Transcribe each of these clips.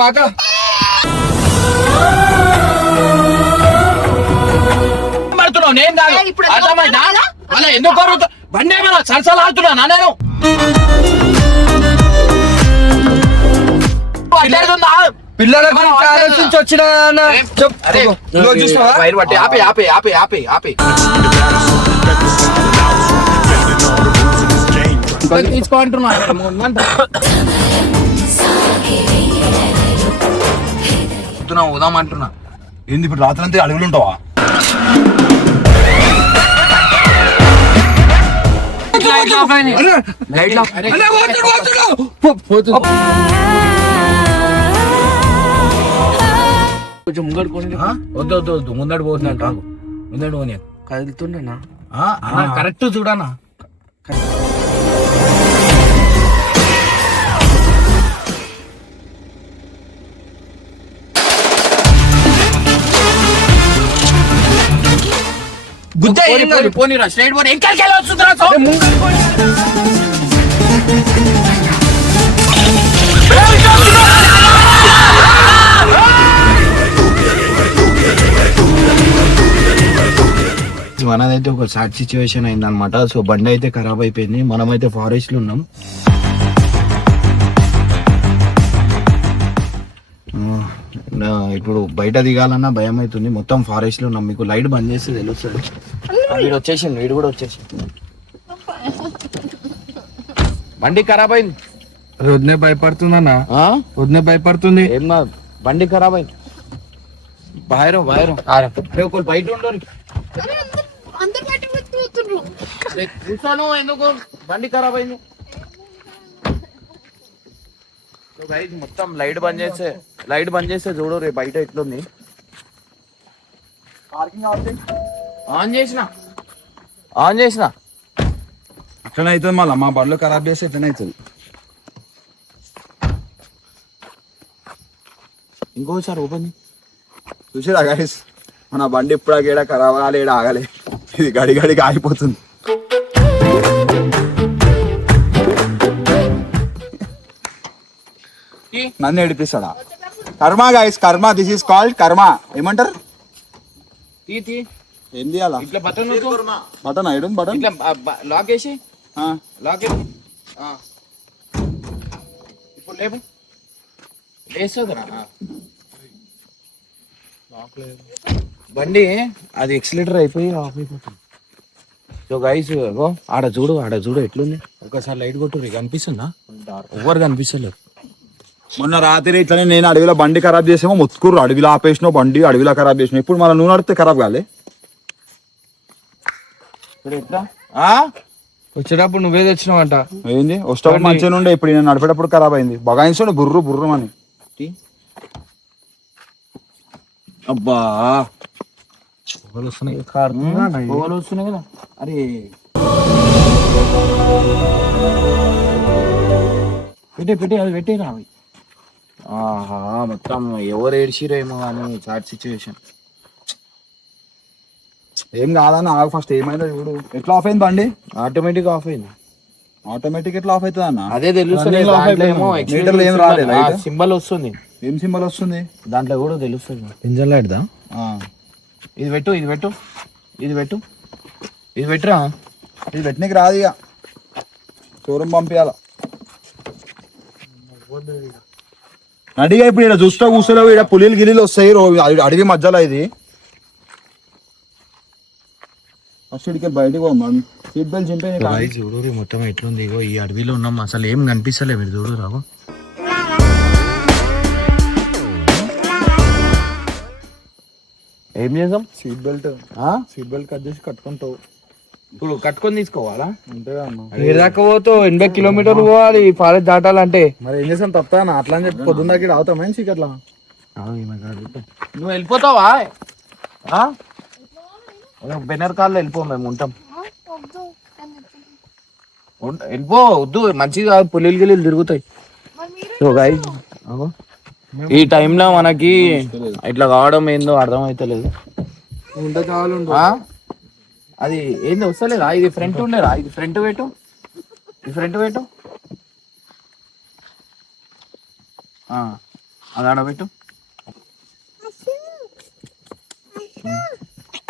బాగా పడుతున్నావు నేను కాదు అర్థమైందా అలా ఎందుకు కొరుకుతా బండి ఏమైనా సరసలు ఆడుతున్నా నేను పిల్లల గురించి ఆలోచించి వచ్చిన వైర్ పట్టి ఆపే ఆపే ఆపే ఆపే ఆపే తీసుకోంటున్నా ఉదామంటున్నా ఏంది ఇప్పుడు రాత్రి అడవులు ఉంటావా? కొంచెం ముంగడు వద్దు వద్దు వద్దు ముందడు పోతున్నట్టు ముందడు పోనీ కదులుతున్నా కరెక్ట్ చూడనా పోనీరా స్ట్రైట్ పోనీ ఎక్కడికి వెళ్ళి వస్తుందిరా మనదైతే ఒక సాడ్ సిచ్యువేషన్ అయింది అనమాట. సో బండి అయితే ఖరాబ్ అయిపోయింది. మనమైతే ఫారెస్ట్ లో ఉన్నాం. ఇప్పుడు బయట దిగాలన్నా భయం అవుతుంది. మొత్తం ఫారెస్ట్ లో ఉన్నాం. మీకు లైట్ బంద్ చేస్తే తెలుస్తుంది. వీడు వచ్చేసింది, వీడు కూడా వచ్చేసింది. బండి ఖరాబ్ అయింది. వదినే భయపడుతుందన్నా, వదినే భయపడుతుంది. ఏం బండి ఖరాబ్ అయింది. బాయరం అరే ఒకరు బయట ఉండరు కూర్చోను ఎందుకు బండి ఖరాబ్ అయింది. మొత్తం లైట్ బంద్ చేస్తే చూడు రే బయట ఎట్లుంది. ఆన్ చేసిన అట్లనే అవుతుంది. మళ్ళీ మా బండ్లు ఖరాబ్ చేస్తే ఎట్లనే అవుతుంది. ఇంకోసారి ఓపెన్ చూసిరా గైస్, మన బండి ఇప్పుడు ఏడా ఖరాబ్ కాలే, ఏడా ఆగలే. ఇది గడిగడికి ఆగిపోతుంది. నన్ను ఏడిపిస్తాడా? కర్మ గైస్, కర్మ. దిస్ ఈస్ కాల్డ్ కర్మ. ఏమంటారు? ఏంది అలా ఇట్లా బటన్ బటన్ ఐడన్ బటన్ ఇట్లా లాక్ వేసి ఇప్పుడు లేవు వేస్తుందిరా బండి. అది ఎక్సిలేటర్ అయిపోయి ఆఫ్ అయిపోతుంది. సో గైస్ ఆడ చూడు ఎట్లుంది. ఒకసారి లైట్ కొట్టు, కనిపిస్తుందా? ఎవరు కనిపిస్తలేరు. మొన్న రాత్రి ఇట్లనే నేను అడవిలో బండి ఖరాబ్ చేసేమో మొత్తుకుర్రు. అడవిలో ఆపేసినావు బండి, అడవిలో ఖరాబ్ చేసినావు. ఇప్పుడు మన నువ్వు నడితే ఖరాబ్ కాలే. ఎట్లా వచ్చేటప్పుడు నువ్వే తెచ్చినావంట. ఏంది వస్తావు మంచిగా ఉండే, ఇప్పుడు నేను నడిపేటప్పుడు ఖరాబ్ అయింది. బగాయిస్తాడు బుర్రు అని. అబ్బా వస్తున్నాయి కదా. అరే పెట్టి అది పెట్టేరా. ఆహా మొత్తం ఎవరు ఏడ్చిరేమో కానీ చాట్ సిచ్యువేషన్. ఏం కాదని ఆగు ఫస్ట్. ఏమైందో చూడు. ఎట్లా ఆఫ్ అయింది బండి? ఆటోమేటిక్ ఆఫ్ అయింది. ఆటోమేటిక్ ఎట్లా ఆఫ్ అవుతుంది అన్న? అదే తెలుస్తుంది. ఏం రాలేదు. సింబల్ వస్తుంది. ఏం సింబల్ వస్తుంది దాంట్లో కూడా తెలుస్తుంది. ఇంజన్ లైట్ దా. ఇది పెట్టురా. ఇది పెట్టినకి రాదు. ఇక షోరూమ్ పంపించాల. అడిగా ఇప్పుడు ఇక్కడ చూస్తా కూర్చోలేవు. ఇక్కడ పులిలు గిలీలు వస్తాయి అడవి మధ్యలో. ఇది ఫస్ట్ ఇక్కడికి బయటకు పోమని సీట్ బెల్ట్ చింపే. చూడు మొత్తం ఎట్లుంది. ఇగో ఈ అడవిలో ఉన్నాం. అసలు ఏం కనిపిస్తలే. మీరు చూడు రావు. ఏం చేద్దాం? సీట్ బెల్ట్ కట్ చేసి కట్టుకుంటావు. ఇప్పుడు కట్టుకొని తీసుకోవాలా? అంతేగా దాకా పోతావు. 80 కిలోమీటర్లు పోవాలి ఫారెస్ట్ దాటాలంటే. మరి ఏం చేసాం తప్పానా? అట్లా అని చెప్పి పొద్దున్న దగ్గర అవుతాం మంచి అట్లా. నువ్వు వెళ్ళిపోతావా? బెనర్ కాల్లో వెళ్ళిపో, మేము ఉంటాం. వెళ్ళిపో వద్దు, మంచిగా పులిలు గిలీలు తిరుగుతాయి. ఈ టైంలో మనకి ఇట్లా కావడం ఏందో అర్థం అవుతలేదు. అది ఏంది వస్తలేదా? ఇది ఫ్రంట్ ఉండేరా? ఇది ఫ్రంట్ పెట్టు, ఇది ఫ్రంట్ పెట్టు, అది ఆడబెట్టు.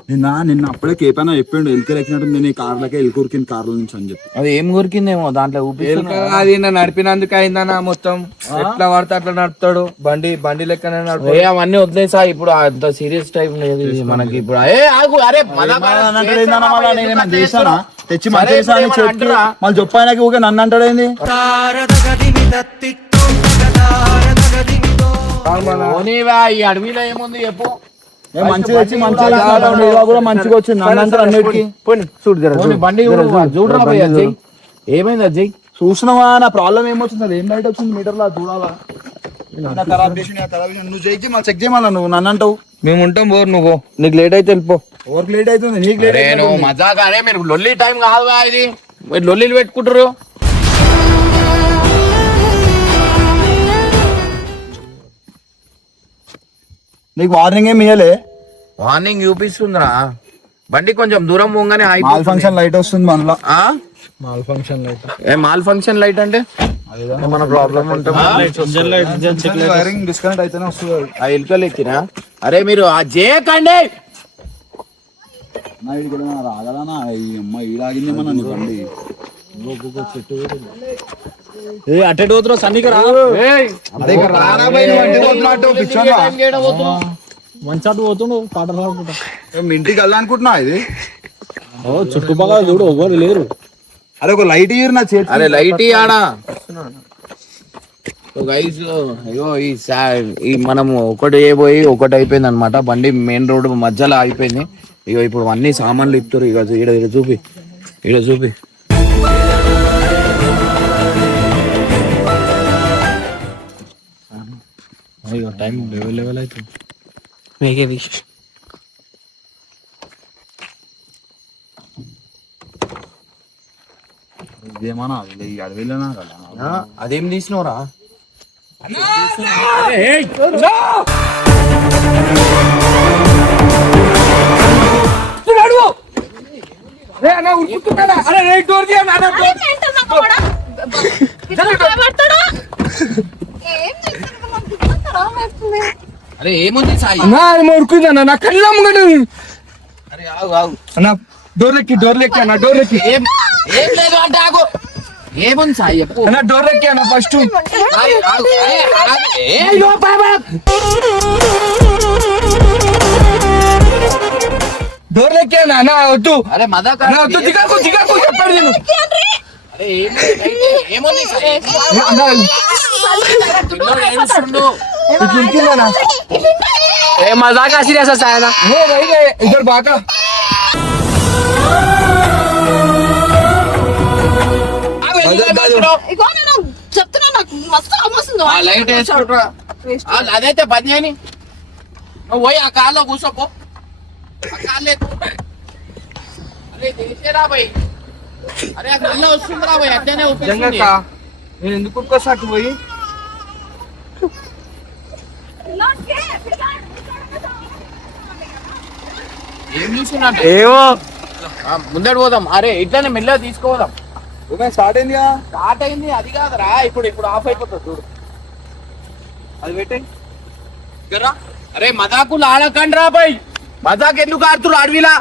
నిన్న అప్పుడే కేపైనా చెప్పిండు ఎలికలు ఎక్కినట్టు నేను ఈ కార్లకే ఎలుకూరికింది కార్ల నుంచి అని చెప్పి. అది ఏం కొరికిందేమో దాంట్లో అది నడిపినందుకు అయిందన్నా మొత్తం. ఎట్లా పడితే అట్లా నడుపుతాడు బండి లెక్కనే నడుపు. అవన్నీ వదిలేసా ఇప్పుడు, అంత సీరియస్ టైం లేదు ఇది మనకి ఇప్పుడు. తెచ్చి మళ్ళీ చెప్పాయనకి ఊకే నన్ను అంటాడేంది? ఈ అడవిలో ఏముంది చెప్పు? మంచిగా వచ్చి మంచిగా కూడా మంచిగా వచ్చింది నన్ను అంటారు అన్నిటికీ. బండి చూడరా అజయ్, ఏమైంది అజయ్? చూసినావా నా ప్రాబ్లం ఏమొచ్చింది? అది ఏం బయట వచ్చింది మీటర్ లా చూడాలా? నువ్వు చెక్ మళ్ళీ చెక్ చేయమన్నా, నువ్వు నన్ను అంటావు. మేము ఉంటాం బోర్, నువ్వు నీకు లేట్ అయితే వెళ్ళిపో. ఓవర్కి లేట్ అవుతుంది, నీకు లేట్. నువ్వు మజాక్, అరే మీరు లొల్లి టైం కాదు ఇది, మీరు లొల్లిలు పెట్టుకుంటారు. నీకు వార్నింగ్ ఏమి ఇయ్యలే? వార్నింగ్ చూపిస్తుందిరా, బండి కొంచెం దూరం పోగానే మాల్ ఫంక్షన్ లైట్ వస్తుంది మనలో. Mall function light mall function light అంటే మన ప్రాబ్లం ఉంటుంది. డిస్కనెక్ట్ అయితేనే వస్తుంది. ఆ ఎలుకలు ఎక్కినా? అరే మీరు ఆ చేయకండి. రాగలనా ఈ అమ్మ ఈడాగిందేమన్నా నీ బండి. అటే పోతున్నావు సన్నిక రా. మంచాటు పోతుండు పాట రాకుండా. ఇంటికి వెళ్ళాలనుకుంటున్నా ఇది చుట్టుపక్కల చూడు ఎవ్వరు లేరు. అరే ఒక లైట్ ఇయ్యరు నా చేతి. అరే లైట్ ఆడా అయ్యో ఈ మనము ఒకటి పోయి ఒకటి అయిపోయింది అనమాట. బండి మెయిన్ రోడ్ మధ్యలో అయిపోయింది. ఇక ఇప్పుడు అన్ని సామాన్లు ఇస్తారు. ఇక ఈడ చూపి, ఈడ చూపి. టైం లెవెల్ అవుతుంది. ఇదేమన్నా అడవిలోనా కదా? అదేం తీసినవరా? అరే ఏముంది సాయి? ఉరుకుందన్న నా కళ్ళ ముంగట. అరే ఆగు ఆగు అన్న డోర్లెక్కి అన్న డోర్లెక్కి. ఏం లేదు అంటే ఆగు. ఏముంది సాయి చెప్పు అన్న డోర్లెక్కి అన్న ఫస్ట్. డోర్లెక్కి అన్న వద్దు. అరే మదక వద్దు, దిగాకు చెప్పాడు నేను. అరే ఏముంది సాయి? ఏ మజాక్ సీరియస్ సాయనా ఇద్దరు బాగా. లైట్ వేసుకుంటా, అదైతే బంద్ చేయని. నువ్వు పోయి ఆ కార్లో కూర్చోపో. అరే చేసేరా భయ్. అరే ఆ కార్లో వస్తుంది రా భయ్, అట్లనే వస్తుంది. నేను ఎందుకు ఒక్కసారి పోయి ఏం చూస్తున్నా ఏవో ముందడు పోదాం. అరే ఇట్లానే మెల్లగా తీసుకోదాం. స్టార్ట్ అయింది కదా? స్టార్ట్ అయింది అది కాదురా, ఇప్పుడు ఆఫ్ అయిపోతుంది చూడు. అది పెట్టే. అరే మజాకులు ఆడకండి రా భయ్. మజాక్ ఎందుకు ఆడుతున్నారు అడవిలా?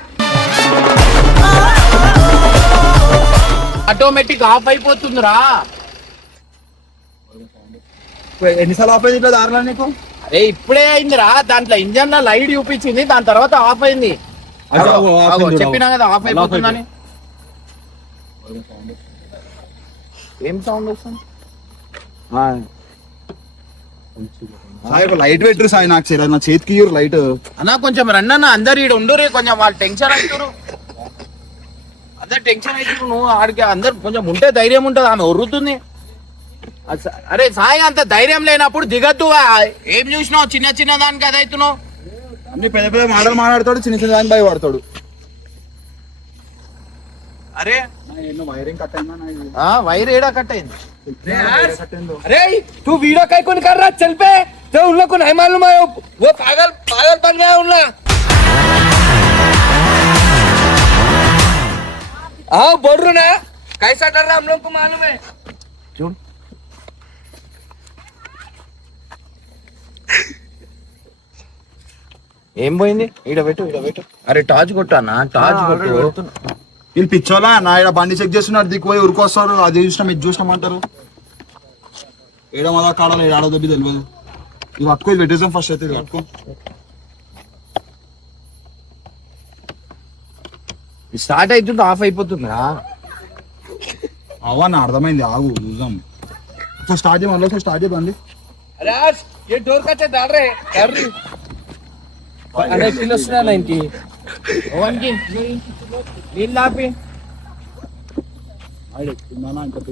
ఆటోమేటిక్ ఆఫ్ అయిపోతుందిరా. ఎన్నిసార్లు ఆఫ్ అయింది ఇట్లా దారిలో నీకు? అరే ఇప్పుడే అయిందిరా, దాంట్లో ఇంజన్ లో లైట్ చూపించింది, దాని తర్వాత ఆఫ్ అయింది. చెప్పినా కదా ఆఫ్ అయిపోతుందని. ఏం సౌండ్ వస్తుంది? లైట్ పెట్టరు సాయి, నాకు నా చేతికి లైట్ అన్నా. కొంచెం రండి అన్న, అందరు ఈడు ఉండు. కొంచెం వాళ్ళు టెన్షన్ అవుతారు, అందరు టెన్షన్ అవుతారు. నువ్వు ఆడికి అందరు కొంచెం ఉంటే ధైర్యం ఉంటుంది. ఆమె ఒర్రుతుంది. అరే సాయి అంత ధైర్యం లేనప్పుడు దిగద్దు. ఏం చూసినావు? చిన్న చిన్న దానికి అది అవుతున్నావు. అన్ని పెద్ద పెద్ద మాటలు మాట్లాడతాడు, చిన్న చిన్న దానికి భయపడతాడు. అరే వైరింగ్ కట్ అయిందా? వైర్ ఏడా కట్ అయింది? अरे तू वीडियो काय कोण कर रहा? चल पे तो उन लोग को नहीं मालूम है, वो पागल बन गया उन लोग. बोल रहा ना कैसा डर रहा हम लोग को मालूम है చూడు ఏం పోయింది ఈడ పెట్టు అరే టార్చ్ కొట్టానా టార్చ్ కొట్టు వీళ్ళు పిచ్చోలా నా ఇక్కడ బండి చెక్ చేస్తున్నారు దిక్కుపోయి ఉరికొస్తారు అది చూసినాం ఇది చూసినాం అంటారు ఏడ మళ్ళా కాడాలి ఏడ ఆడో దొబ్బి తెలియదు ఇవి పట్టుకో ఇది పెట్టేసాం ఫస్ట్ అయితే ఇది పట్టుకో స్టార్ట్ అవుతుంది ఆఫ్ అయిపోతుందా అవా నా అర్థమైంది ఆగు చూద్దాం ఒకసారి స్టార్ట్ చేయ మళ్ళీ స్టార్ట్ చేయండి अरे आज ये डोर का चे डाल रहे कर रही अरे किलो सुना ना इनकी ఓవన్కి నీళ్ళు ఆపి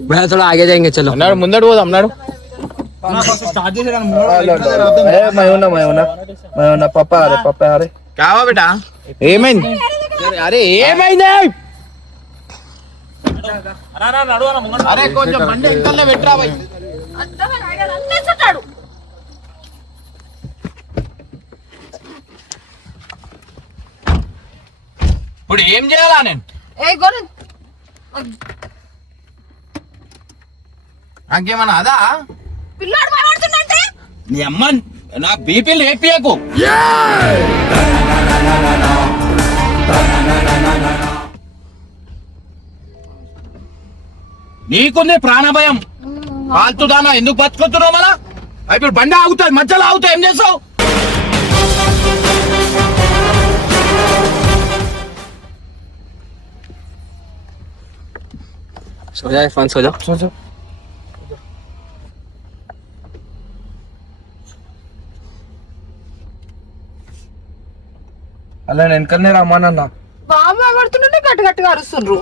भैया थोड़ा आगे जाएंगे चलो అన్నాడు ముందడు పోదాం అన్నాడు స్టార్ట్ చేసి मैं हूं ना पापा आ रहे కావా బేటా ఏమైంది అరే ఏమైంది అరే కొంచెం బండి ఎంతలో పెట్టరా భయ్ ఇప్పుడు ఏం చేయాలా నేను నాకేమన్నా అదా పిల్లాడు భయపడుతుందంటే నీ అమ్మ నా బీపీ లేపియకు నీకుంది ప్రాణ భయం పాల్తుదానా ఎందుకు బతుకుతున్నావు మళ్ళా ఇప్పుడు బండి ఆగుతుంది మధ్యలో ఆగుతావు ఏం చేస్తావు सो जाओ फोन सो जाओ అలా వెనకనే రమ్మనన్నా బాబు భయపడుతుంటే గట్టి గట్టిగా అరుస్తుండ్రు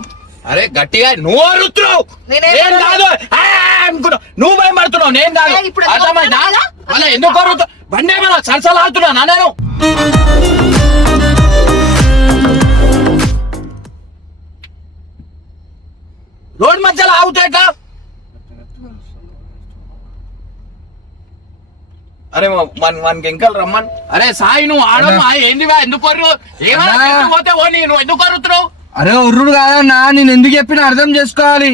అరే గట్టిగా నువ్వు అరుస్తున్నావు నేనేం నేను కాదు ఆ, అనుకున్నావు. నువ్వు భయం పడుతున్నావు నేను కాదు ఏ, ఇప్పుడు ఎందుకు అర్థమైందా అరుస్తున్నావు? అలా ఎందుకు అరుతున్నావు బండి ఏమైనా సలసలు ఆడుతున్నా నేను రోడ్ మధ్యలో ఆగుతాయట అరే మనకి ఎంకలు రమ్మన్ అరే సాయి నువ్వు ఆడమ్మా ఏందివా ఎందుకు ఏమైనా అన్నా. పోతే ఓ నువ్వు ఎందుకు అరుతున్నావు అరే ఉర్రుడు కాదన్నా నేను ఎందుకు చెప్పిన అర్థం చేసుకోవాలి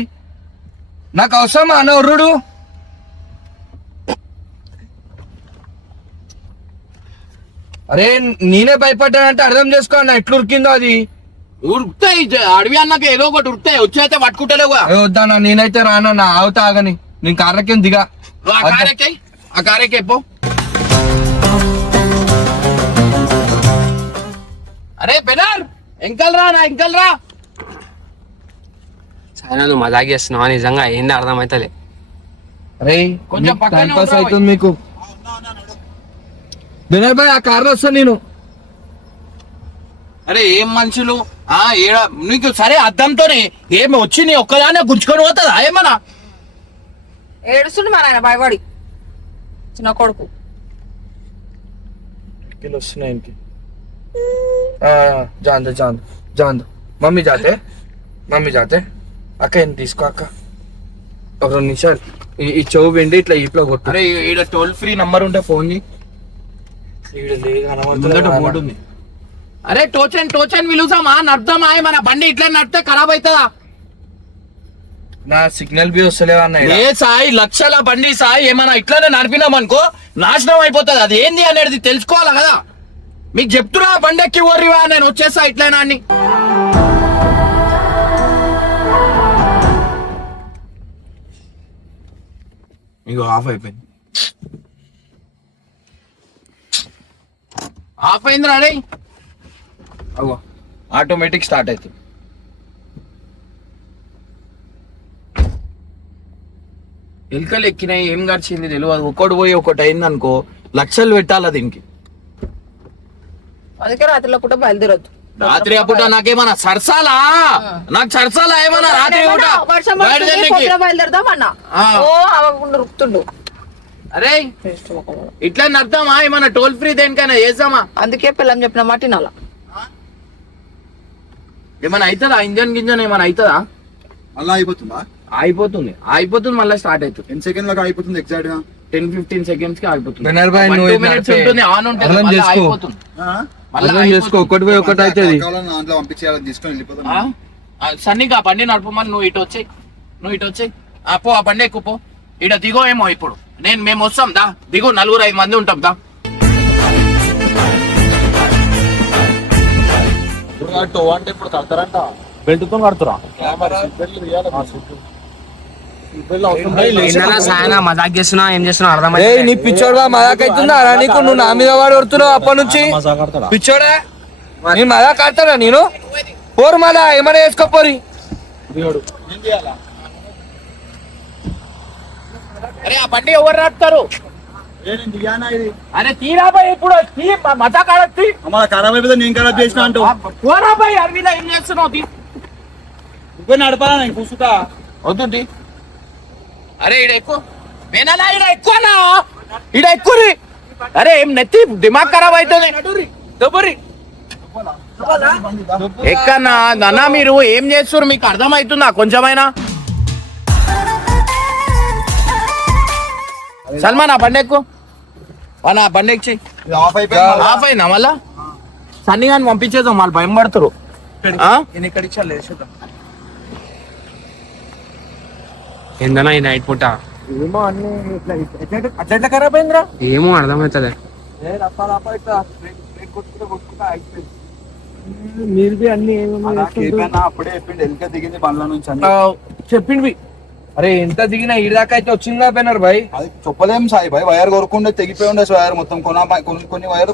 నాకు అవసరమా అన్న ఉర్రుడు అరే నేనే భయపడ్డానంటే అర్థం చేసుకో అన్న ఎట్లు ఉరికిందో అది ఉరుకుతాయి అడవి అన్నాక ఏదో ఒకటి ఉరుకుతాయి వచ్చి అయితే పట్టుకుంటలేవుగా అరే వద్దన్నా నేనైతే రానన్నా ఆగుతా ఆగని నేను కార్లకేం దిగా నువ్వు ఆ కారెక్కి పో అరే బెనర్ ఎంకల్ రా నా ఎంకల్ రా సాయినా నువ్వు మజాక్ చేస్తున్నావా నిజంగా ఏంది అర్థమైతలే అరే కొంచెం పక్కనే టైం పాస్ ఉండరా అవుతుంది మీకు వినయ్ భాయ్ ఆ కార్లో వస్తా నేను అరే ఏం మనుషులు ఆ ఏడ నీకు సరే అద్దంతోనే ఏమి వచ్చి నీ ఒక్కదానే గుంజుకొని పోతుందా ఏమన్నా ఏడుస్తుండు మా నాయన భయపడి చిన్న కొడుకు किलो वస్తున్నాయి ఇంటి जान दो मम्मी जाते అక్క ఏం తీసుకో అక్క ఒక 2 నిమిషాలు ఈ చెవు వెండి ఇట్లా ఇట్లా కొట్టు అరే ఈడ టోల్ ఫ్రీ నంబర్ ఉంటే ఫోన్ చేయి ఈడ లేక ముందట బోర్డు ఉంది అరే టోచన్ విలుసామా నడుద్దామా మన బండి ఇట్లా నడితే ఖరాబ్ అవుతుందా నా సిగ్నల్ బి వస్తలేవా అన్న ఈడ. ఏ సాయి లక్షల బండి సాయి ఏమన్నా ఇట్లానే నడిపినాం అనుకో నాశనం అయిపోతుంది అది ఏంది అనేది తెలుసుకోవాలి కదా మీకు చెప్తున్నా బండి ఎక్కి ఓర్రివా నేను వచ్చేసా ఇట్లైనా అని ఇగో ఆఫ్ అయిపోయింది ఆఫ్ అయింది రాడే అగో ఆటోమేటిక్ స్టార్ట్ అవుతుంది ఎలుకలు ఎక్కినాయి ఏం గడిచింది తెలియదు ఒకటి పోయి ఒకటి అయింది అనుకో లక్షలు పెట్టాలా దీనికి అందుకే రాత్రిలో పూట బయలుదేరొద్దు రాత్రి అప్పుడు నాకేమన్నా సరసాలా నాకు సరసాలా ఏమన్నా రాత్రి పూట వర్షం బయట పడుతుంది, తిరగనీకి? పొద్దున బయలుదేరదాం అన్న ఆ. ఓ అవ్వకుండా రుక్తుండు అరే ఇట్లా నడతామా ఏమన్నా టోల్ ఫ్రీ దేనికైనా చేద్దామా అందుకే పిల్లని చెప్పిన మాట వినాల ఏమన్నా అవుతుందా ఇంజన్ గింజన్ ఏమన్నా అవుతుందా అలా అయిపోతుందా అయిపోతుంది మళ్ళీ స్టార్ట్ అవుతుంది ఎన్ని సెకండ్ లాగా అయిపోతుంది ఎగ్జాక్ట్ గా 10-15 seconds కి ఆగిపోతుంది వినర్ భాయ్, 1-2 నువ్వు ఇది minutes నడిపే. ఉంటుంది ఆన్ ఉంటుంది అర్థం మళ్ళీ చేసుకో. ఆగిపోతుంది మళ్ళీ అర్థం చేసుకో ఒకటి పోయి ఒకటి అవుతుంది దాంట్లో పంపించేయాలని తీసుకొని వెళ్ళిపోతాం ఆ? సన్నీగా ఆ బండి నడపమని నువ్వు ఇటు వచ్చి పో ఆ బండి ఎక్కువ పో. ఇడ దిగో ఏమో ఇప్పుడు మేము వస్తాం దా దిగు 4-5 మంది ఉంటాం దా. అంటే ఇప్పుడు కడతారంట బెల్ట్తో కడుతురా సాయన మజాక్ చేస్తున్నా ఏం చేస్తున్నా నీ అర్థమైంది. పిచ్చోడుగా మజాక్ అవుతుందా రా నీకు? నువ్వు నా మీద వాడు కొడుతున్నావు అప్పటి నుంచి. పిచ్చోడా నీ మజాక్ ఆడతారా నేను? పోరు మళ్ళా ఏమైనా వేసుకోపోరి. అరే ఆ బండి ఎవరు నడుపుతారు? అరే తీరాబాయ్ ఇప్పుడు మజా కాడొచ్చి ఖరాబ్ అయిపోతే నేను ఖరాబ్ చేసిన అంటూ పోరాబాయ్ అరవింద ఏం చేస్తున్నావు? నువ్వే నడపాలా నేను కూర్చుంటా. వద్దు అరే ఈడ ఎక్కువ మేనలా ఈడ ఎక్కువనా ఈడ ఎక్కువ అరే ఏం నెత్తి దిమాగ్ ఖరాబ్ అవుతుంది. ఎక్కన్నా అన్నా మీరు ఏం చేస్తున్నారు? మీకు అర్థమవుతుందా కొంచెమైనా? సల్మాన్ ఆ బండి ఎక్కువ నా బండి ఎక్కి ఆఫ్ అయిపోయింది ఆఫ్ అయినా మళ్ళా సన్నీ గాని పంపించేద్దాం వాళ్ళు భయం పడతారు. ఏందన్నా ఈ నైట్ పూట అట్లా ఖరాబ్ అయిందిరా. ఏమో అర్థమవుతుంది. మీరు బి అన్ని అప్పుడే చెప్పిండు ఎల్కే దిగింది బండ్ల నుంచి అని. చెప్పింది. అరే ఎంత దిగినా ఈడి దాకా అయితే వచ్చిందా పోయినారు భాయ్. అది చెప్పలేం సాయి భాయ్, వైర్ కొరుకుండే తెగిపోయి ఉండే వైర్ మొత్తం కొన్ని వైర్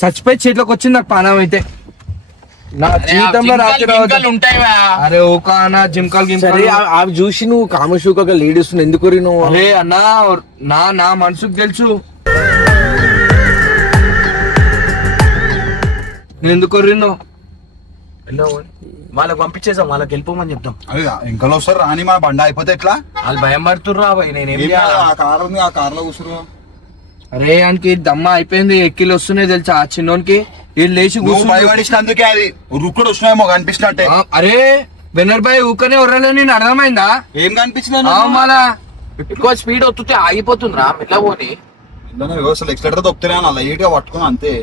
చచ్చిపోయి చేతిలోకి వచ్చింది నాకు పానం అయితే. నా జీవితంలో రాత్రి జింకలు ఉంటాయి అరే ఒక అన్న జిమ్కాల్ గిమ్కాల్ అవి చూసి నువ్వు కామశూకగా లేడీస్ ఎందుకు నువ్వు? అరే అన్న నా మనసుకు తెలుసు నేను ఎందుకు కొర్రినో. వాళ్ళకి పంపించేసాం, వాళ్ళకి వెళ్ళిపోమని చెప్తాం. ఇంకా వస్తారు రాని మన బండి అయిపోతే ఎట్లా? వాళ్ళు భయం పడుతుర్రా బాయ్. నేనేం చేయాలి? ఆ కార్ ఉంది, ఆ కార్ లో కూర్చురు. అరే ఆయనకి దమ్మ అయిపోయింది, ఎక్కిలు వస్తున్నాయి తెలుసా ఆ చిన్నోనికి. వీళ్ళు లేచి భయపడినందుకే అది రుక్కుడు వచ్చినాయేమో కనిపిస్తున్నట్టే. అరే బెనర్ బాయ్ ఊకనే ఉర్రలే నేను అర్థమైందా? ఏం కనిపించింది మళ్ళా ఎక్కువ స్పీడ్ వస్తుంటే ఆగిపోతుందిరా మెల్లబోని. అసలు ఎక్సలేటర్ దొక్కుతున్నా లైట్ గా పట్టుకుని అంతే.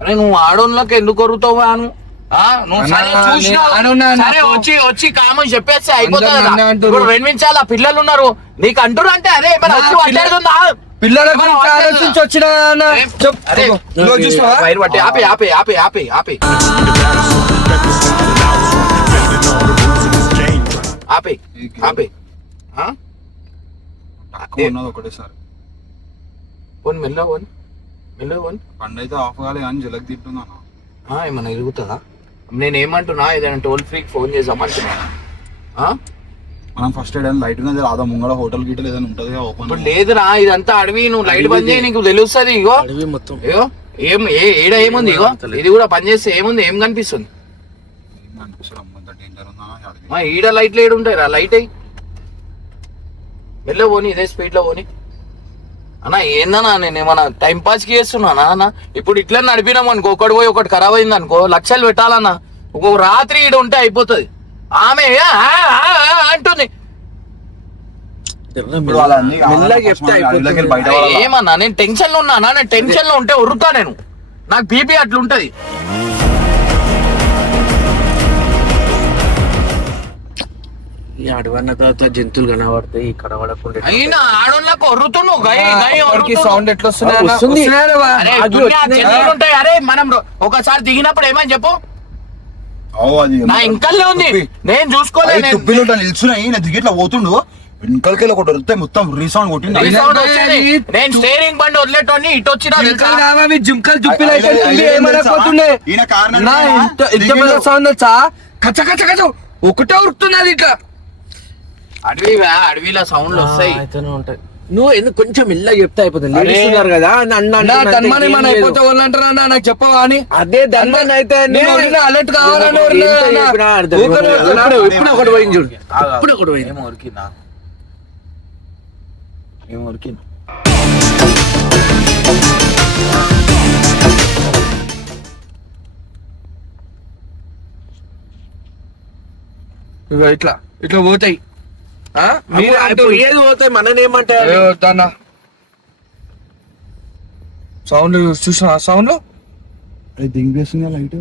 అరే నువ్వు ఆడోళ్ళకి ఎందుకు కొరుతావు నువ్వు? నువ్వు సరే చూసినావు. సరే వచ్చి కామని చెప్పేస్తే అయిపోతుంది కదా. ఇప్పుడు 2 నిమిషాలు ఆ పిల్లలు ఉన్నారు నీకు అంటురు అంటే అరే ఏమైనా వచ్చి పట్టేస్తుందా? పిల్లల గురించి ఆలోచించి వచ్చిన అరే వైర్ పట్టి ఆపే ఉన్నది ఒకటేసారి మెల్లవన్ బండి అయితే ఆఫ్ కాలే కానీ జలక్ తింటున్నా. ఏమన్నా ఇరుగుతుందా? నేనేమంటున్నా ఏదైనా టోల్ ఫ్రీకి ఫోన్ చేద్దామంటున్నా. మనం ఫస్ట్ ఏదైనా లైట్ ఉన్నది రాదా ముంగడ హోటల్ గిటల్ ఏదైనా ఉంటది ఓపెన్. ఇప్పుడు లేదురా ఇదంతా అడవి, నువ్వు లైట్ బంద్ చేయి నీకు తెలుస్తుంది. ఇగో అడవి మొత్తం ఇగో ఏడ ఏముంది? ఇగో ఇది కూడా పని చేస్తే ఏముంది? ఏం కనిపిస్తుంది? ఈడ లైట్లు ఏడు ఉంటాయి రా, లైట్ అయ్యి వెళ్ళ పోని, ఇదే స్పీడ్ లో పోని. అన్నా ఏందన్నా నేను ఏమన్నా టైం పాస్ కి చేస్తున్నానా అన్న? ఇప్పుడు ఇట్లా నడిపినాం అనుకో, ఒకటి పోయి ఒకటి ఖరాబ్ అయింది అనుకో, లక్షలు పెట్టాలన్నా. ఒక రాత్రి ఈడ ఉంటే అయిపోతుంది. ఆమె అంటుంది ఏమన్నా నేను టెన్షన్ లో ఉన్నానా? నేను టెన్షన్ లో ఉంటే ఉరుతా నేను, నాకు బీపీ అట్లుంటది. ఈ అడవన్న తర్వాత జంతువులు కనబడతాయి, కనబడకుండా అయినా ఆడోళ్ళకు ఒర్రుతున్నావు. సౌండ్ ఎట్లా ఉంటాయి. అరే మనం ఒకసారి దిగినప్పుడు ఏమని చెప్పు, నా ఇంకల్లే ఉంది నేను చూసుకోలేదు. నిల్చున్నాయి నేను దిగి ఇట్లా పోతుండు వెనకాలకి ఒకటి వస్తే మొత్తం రీసౌండ్ కొట్టింది. నేను స్టీరింగ్ బండి వదిలేటోని ఇటు వచ్చిన జింకలు చుప్పిపోతుండే సౌండ్ వచ్చా కచ్చ కచ్చ కచ్చ ఒకటే ఉరుకుతున్నది ఇట్లా. అడవిలో సౌండ్లు వస్తాయి. ఉంటాయి. నువ్వు ఎందుకు కొంచెం ఇల్లా చెప్తే అయిపోతుంది కదా అయిపోతే వాళ్ళు అంటారా నాకు చెప్పవా అని. అదే ధన్మన్ అయితే అలర్ట్ కావాలని ఒకటి పోయింది చూడు, ఇప్పుడు ఒకటి పోయింది. ఏమో ఉరికింది. ఇట్లా ఇట్లా పోతాయి. మీరు ఏది పోతాయి మననేమంటారు? సౌండ్ చూసిన సౌండ్ అది దింపేస్తుంది లైట్.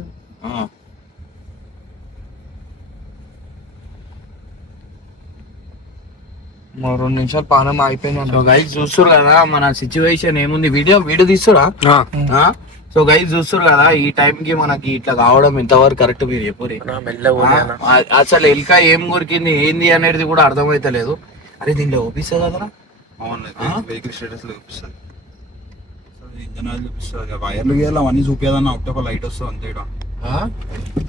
మరో 2 నిమిషాలు పానం అయిపోయింది. సో గైస్ చూస్తురు కదా మన సిచ్యువేషన్ ఏముంది. వీడియో తీస్తురా. సో గైస్ చూస్తురు కదా ఈ టైం కి మనకి ఇట్లా కావడం ఎంతవరకు కరెక్ట్ మీరు చెప్పురి. అసలు ఎల్క ఏం కొరికింది ఏంది అనేది కూడా అర్థమైతలేదు. అరే దీంట్లో ఓపిస్తుంది కదరా. వెహికల్ స్టేటస్ లో చూపిస్తుంది, ఇంజన్ ఆయిల్ చూపిస్తుంది, వైర్లు గేర్లు అవన్నీ చూపించదన్న. ఒకటే ఒక లైట్ వస్తుంది అంతే. ఈడ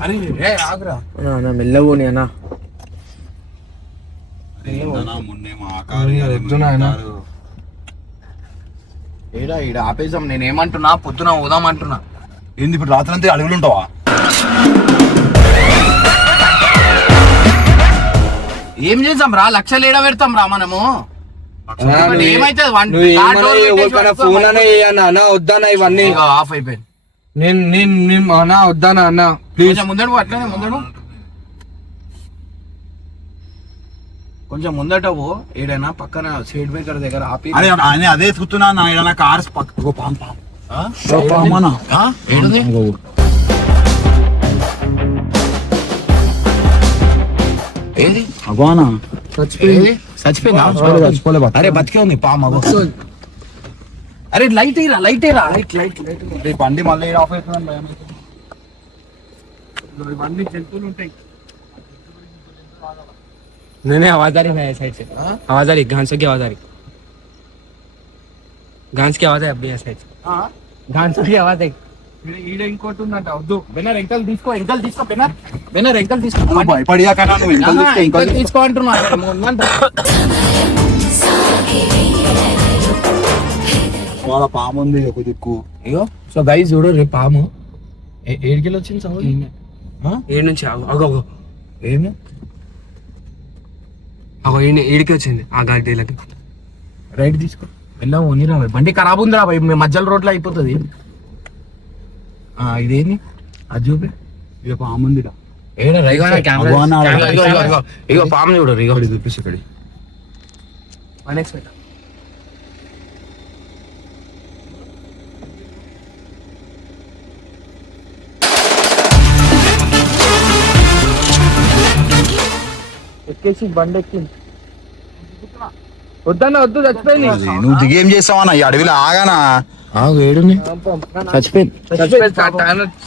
అరే ఆగురా. మెల్లగోని అన్న. మొన్నే మా కారు ఈడ ఆపేసాం. నేను ఏమంటున్నా పొద్దున పోదాం అంటున్నా. ఏంది ఇప్పుడు రాత్రి అంతా అడవులు ఉంటావా? ఏం చేసాం రా, లక్షలు ఏడ పెడతాం రా మనము. ఏమైతే ఫోన్ అనే అన్న వద్దానా ఇవన్నీ ఆఫ్ అయిపోయింది. నేను అన్నా వద్దానా అన్న ప్లీజ్. ముందడు అట్లనే ముందడు కొంచెం ముందట ఏడైనా పక్కన సీట్ బ్రేకర్ దగ్గర ఆపి. అదే ఎత్తుకుతున్నా నా కార్ ఏది అగోనా చచ్చిపోయిందా? అరే బతికే ఉంది పాము. అరే లైట్ ఇరా, లైట్ ఇరా, లైట్. బండి మళ్ళీ ఆఫ్ అవుతుందని భయం. ఇవన్నీ జంతువులు ఉంటాయి. नहीं आवाज आ रही है साइड से, आवाज आ रही घांसों की आवाज आ रही, घांस की आवाज है अभी साइड से, घांसों की आवाज है. ఈడ ఇంకోటి ఉందంట. వద్దు బెనర్ ఎంకల్ తీసుకో బెనర్ ఎంకల్ తీసుకో. భయపడియా కన్నా నువ్వు ఎంకల్ తీసుకో అంటున్నా. వాళ్ళ పాము ఉంది ఒక దిక్కు. ఇగో సో గైస్ చూడు రేపు పాము ఏడుకెళ్ళి వచ్చింది సౌండ్. ఏడు నుంచి అగో ఏమి అగో ఏడికి వచ్చింది ఆ గాడిలకి. రైట్ తీసుకో వెళ్ళా. ఓనిరా బండి ఖరాబ్ ఉంది రా మధ్యలో రోడ్లో అయిపోతుంది. ఇదేంది అది చూపి. ఇక పాము ఉంది. ఇగో పాము చూడు. ఇగో చూపిస్తా ఇక్కడ. ఎక్కేసి బండి ఎక్కింది. వద్దన్నా వద్దు, చచ్చిపోయింది. నువ్వు దిగేం చేస్తావన్నా ఈ అడవిలో? ఆగానా ఏడుంది చచ్చిపోయింది.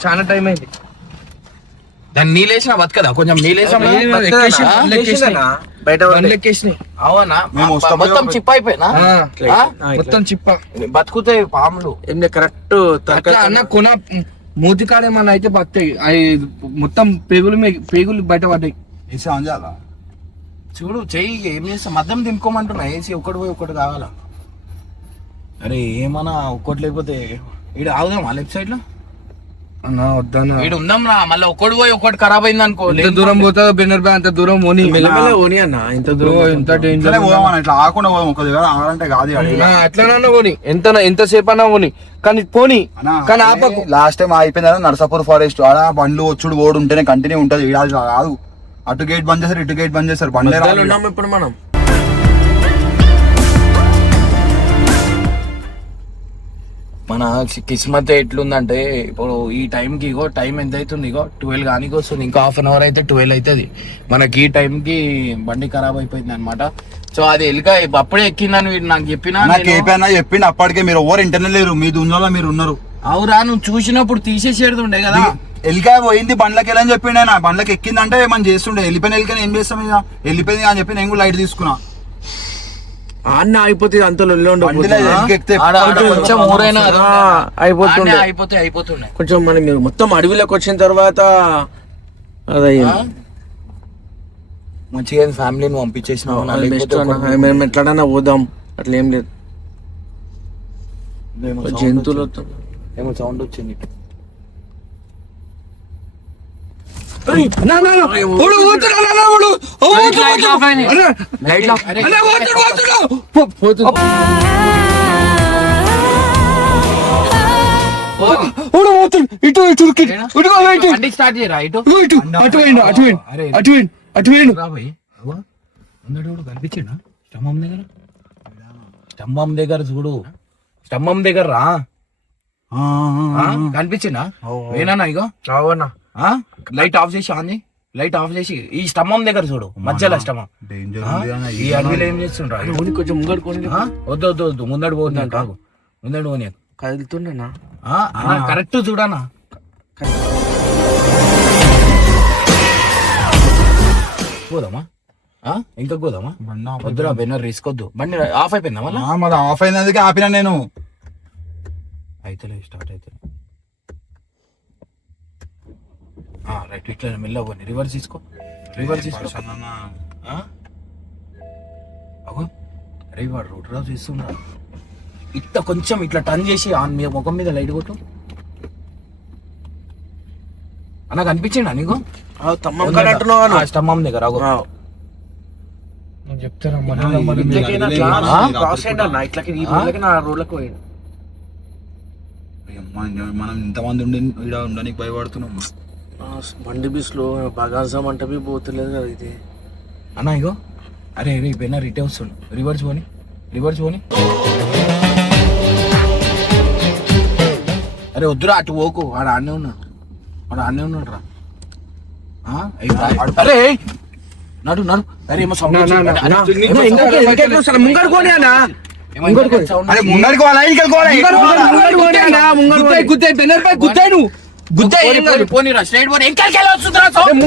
చాలా టైం అయింది. దాన్ని నీళ్ళేసిన బతకదా? కొంచెం నీళ్ళేసాం బయట ఎక్కేసినాయి. అవునా? మొత్తం చిప్ అయిపోయినా మొత్తం చిప్ప. బతుకుతాయి పాములు. కరెక్ట్ అన్న కొన మూతి కాడేమన్నా అయితే బతాయి. అవి మొత్తం పేగులు బయట పడ్డాయి. ఏసీ ఆన్ చేయాలా? చూడు చెయ్యి. ఏం చేస్తా మద్దం దింపుకోమంటున్నా. ఏసీ ఒకటి పోయి ఒకటి కావాలా? అరే ఏమన్నా ఒక్కటి లేకపోతే ఈడ ఆగుదామా లెఫ్ట్ సైడ్ లో? అన్నా వద్దన్నా, ఈడ ఉందాం రా. మళ్ళీ ఒకటి పోయి ఒకటి ఖరాబ్ అయింది అనుకో. ఎంత దూరం పోతుందో బెన్నర్ బ్యా అంత దూరం ఓని ఓని అన్న. ఇంత దూరం ఎంత డేంజర్. ఇట్లా ఆకుండా పోదాం. ఒక దగ్గర ఆగాలంటే కాదు. అట్లనన్నా పోని, ఎంతసేపు అన్నా పోని, కానీ పోని. కానీ ఆపకు. లాస్ట్ టైం అయిపోయింది నర్సాపూర్ ఫారెస్ట్. ఆడ బండ్లు వచ్చుడు ఓడు ఉంటేనే కంటిన్యూ ఉంటది. ఈడ కాదు. అటు గేట్ బంద్ చేస్తారు, ఇటు గేట్ బంద్ చేస్తారు. బండ్లే ఉన్నాం ఇప్పుడు మనం. మన కిస్మత్ ఎట్లుందంటే ఇప్పుడు ఈ టైంకి ఇగో టైం ఎంత అవుతుంది? ఇగో 12 కానికి వస్తుంది. ఇంకా హాఫ్ అన్ అవర్ అయితే 12 అవుతుంది. మనకి ఈ టైంకి బండి ఖరాబ్ అయిపోయింది అనమాట. సో అది ఎల్క అప్పుడే ఎక్కిందని నాకు చెప్పినా చెప్పిండు. అప్పటికే మీరు ఎవరు ఇంటర్నెట్ లేరు. మీ దున్నలో మీరు ఉన్నారు. అవురా, నువ్వు చూసినప్పుడు తీసేసేది ఉండే కదా. ఎల్లికాయ పోయింది బండ్లకి వెళ్ళని చెప్పిండు ఆయన. బండ్లకి ఎక్కిందంటే మనం చేస్తుండే. వెళ్ళిపోయిన ఎల్లికని ఏం చేస్తాం? ఇక వెళ్ళిపోయింది అని చెప్పి నేను కూడా లైట్ తీసుకున్నా. అన్న అయిపోతుంది. అంత కొంచెం ఊరైనా అయిపోతుండే. కొంచెం మనం మొత్తం అడవిలోకి వచ్చిన తర్వాత మంచిగా ఫ్యామిలీని పంపించేసినావు. మేము ఎట్లన్నా పోదాం, అట్లా ఏం లేదు. జంతువులు ఏమో సౌండ్ వచ్చింది. ఇటు స్టార్ట్ చేయరా? ఇటు కనిపించిండా? స్తంభం దగ్గర చూడు. స్తంభం దగ్గర రా. కనిపించిందా ఏనా ఇగో అవునా లైట్ ఆఫ్ చేసి ఆన్ చేయి. లైట్ ఆఫ్ చేసి ఈ స్తంభం దగ్గర చూడు, మధ్యలో స్తంభం. డేంజర్ ఈ అడవిలో ఏం చేస్తుండ్రా? కొంచెం ముంగడు కొని వద్దు వద్దు వద్దు, ముందడు పోనీ కాదు, ముందడు పోనీ. కదులుతున్నా కరెక్ట్ చూడనా. పోదామా ఇంకా పోదామా? వద్దురా బెన్నర్ రిస్క్ వద్దు. బండి ఆఫ్ అయిపోయిందా మళ్ళీ? మరి ఆఫ్ అయినందుకే ఆపినా నేను. అయితే స్టార్ట్ అయితే రైట్, ఇట్లా మెల్లగా పోనీ. రివర్స్ తీసుకో, రివర్స్ తీసుకో. అగో అరే వాడు రోడ్ రాజు చేస్తుండ్రా. ఇట్లా కొంచెం ఇట్లా టర్న్ చేసి మీ ముఖం మీద లైట్ కొట్టు. అన్న కనిపించిండా నీకు? స్తంభం దగ్గర అగో. చెప్తారా క్రాస్ అయ్యండి అన్న, ఇట్లకి ఈ రోడ్లకి నా రోడ్లకు పోయాడు. మనం ఇంతమంది ఉండి ఈడ ఉండడానికి భయపడుతున్నాం. బండి బీస్లో బగాజం అంటే పోతలేదు కదా ఇది. అన్న ఇగో అరే అరే బెన్నర్ ఇటే వస్తుండు. రివర్స్ పోని, రివర్స్ పోని. అరే వద్దురా అటు పోకు, ఆడ ఆడనే ఉన్నాడు, ఆడ ఆడనే ఉన్నాడు రా. అరే నడు నడు. అరే ఏమో సౌండ్ ముంగడు కొని అన్న, ముంగడికి వాళ్ళ గుద్దాయి బెన్నర్ పై గుద్దాయి. నువ్వు గుద్దాయి పోనీ రా, స్ట్రైట్ పోనీ. ఇంకా వస్తుందిరా సౌండ్.